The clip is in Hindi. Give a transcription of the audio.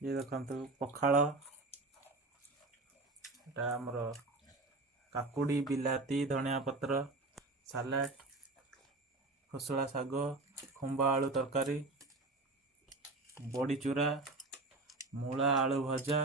ये देखंतु पखाଳ एटा हमर काकुड़ी बिलाती धनिया पत्र सालाड खसला शाग खंबा आलू तरकारी बड़ी चूरा मूला आलू भजा